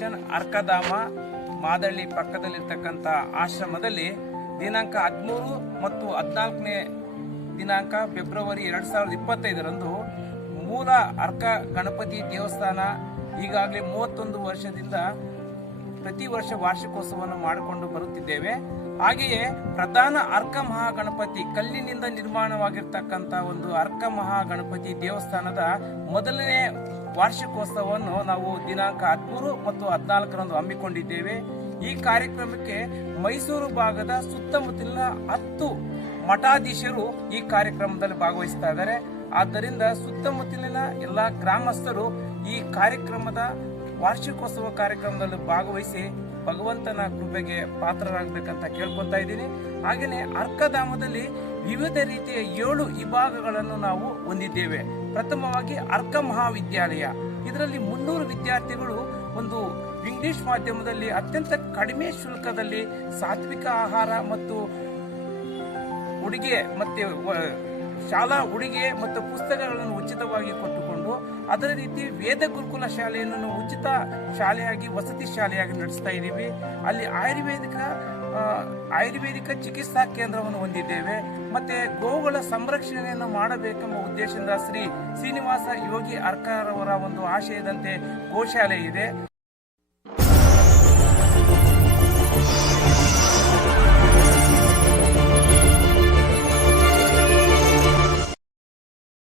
Foundation ಅರ್ಕಧಾಮ Madalli ಪಕ್ಕದಲ್ಲಿರ್ತಕ್ಕಂಥ ಆಶ್ರಮದಲ್ಲಿ ದಿನಾಂಕ 13 ಮತ್ತು 14ನೇ ದಿನಾಂಕ ಫೆಬ್ರವರಿ 2025ರಂದು ಮೂಲ ಅರ್ಕ ಗಣಪತಿ ದೇವಸ್ಥಾನ ಈಗಾಗಲೇ 31 ವರ್ಷದಿಂದ ಪ್ರತಿ ವರ್ಷ ವಾರ್ಷಿಕೋತ್ಸವವನ್ನು ಮಾಡಿಕೊಂಡು ಬರುತ್ತಿದ್ದೇವೆ. ಹಾಗೆಯೇ ಪ್ರಧಾನ ಅರ್ಕ ಮಹಾಗಣಪತಿ ಕಲ್ಲಿನಿಂದ ನಿರ್ಮಾಣವಾಗಿರ್ತಕ್ಕಂಥ ಒಂದು ಅರ್ಕ ಮಹಾಗಣಪತಿ ದೇವಸ್ಥಾನದ ಮೊದಲನೇ ವಾರ್ಷಿಕೋತ್ಸವವನ್ನು ನಾವು ದಿನಾಂಕ 13 ಮತ್ತು 14ರಂದು ಹಮ್ಮಿಕೊಂಡಿದ್ದೇವೆ. ಈ ಕಾರ್ಯಕ್ರಮಕ್ಕೆ ಮೈಸೂರು ಭಾಗದ ಸುತ್ತಮುತ್ತಲಿನ 10 ಮಠಾಧೀಶರು ಈ ಕಾರ್ಯಕ್ರಮದಲ್ಲಿ ಭಾಗವಹಿಸ್ತಾ ಇದ್ದಾರೆ. ಆದ್ದರಿಂದ ಸುತ್ತಮುತ್ತಲಿನ ಎಲ್ಲ ಗ್ರಾಮಸ್ಥರು ಈ ಕಾರ್ಯಕ್ರಮದ ವಾರ್ಷಿಕೋತ್ಸವ ಕಾರ್ಯಕ್ರಮದಲ್ಲಿ ಭಾಗವಹಿಸಿ ಭಗವಂತನ ಕೃಪೆಗೆ ಪಾತ್ರರಾಗಬೇಕಂತ ಕೇಳ್ಕೊತಾ ಇದ್ದೀನಿ. ಹಾಗೆಯೇ ಅರ್ಕಧಾಮದಲ್ಲಿ ವಿವಿಧ ರೀತಿಯ 7 ವಿಭಾಗಗಳನ್ನು ನಾವು ಹೊಂದಿದ್ದೇವೆ. ಪ್ರಥಮವಾಗಿ ಅರ್ಕ ಮಹಾವಿದ್ಯಾಲಯ, ಇದರಲ್ಲಿ 300 ವಿದ್ಯಾರ್ಥಿಗಳು ಒಂದು ಇಂಗ್ಲಿಷ್ ಮಾಧ್ಯಮದಲ್ಲಿ ಅತ್ಯಂತ ಕಡಿಮೆ ಶುಲ್ಕದಲ್ಲಿ ಸಾತ್ವಿಕ ಆಹಾರ ಮತ್ತು ಉಡುಗೆ ಮತ್ತು ಶಾಲಾ ಉಡುಗೆ ಮತ್ತು ಪುಸ್ತಕಗಳನ್ನು ಉಚಿತವಾಗಿ ಕೊಟ್ಟುಕೊಂಡು ಅದರ ರೀತಿ ವೇದ ಗುರುಕುಲ ಶಾಲೆಯನ್ನು ಉಚಿತ ಶಾಲೆಯಾಗಿ ವಸತಿ ಶಾಲೆಯಾಗಿ ನಡೆಸ್ತಾ ಇದ್ದೀವಿ. ಅಲ್ಲಿ ಆಯುರ್ವೇದಿಕ ಚಿಕಿತ್ಸಾ ಕೇಂದ್ರವನ್ನು ಹೊಂದಿದ್ದೇವೆ. ಮತ್ತೆ ಗೋವುಗಳ ಸಂರಕ್ಷಣೆಯನ್ನು ಮಾಡಬೇಕೆಂಬ ಉದ್ದೇಶದಿಂದ ಶ್ರೀ ಶ್ರೀನಿವಾಸ ಯೋಗಿ ಅರ್ಕರವರ ಒಂದು ಆಶಯದಂತೆ ಗೋಶಾಲೆ ಇದೆ.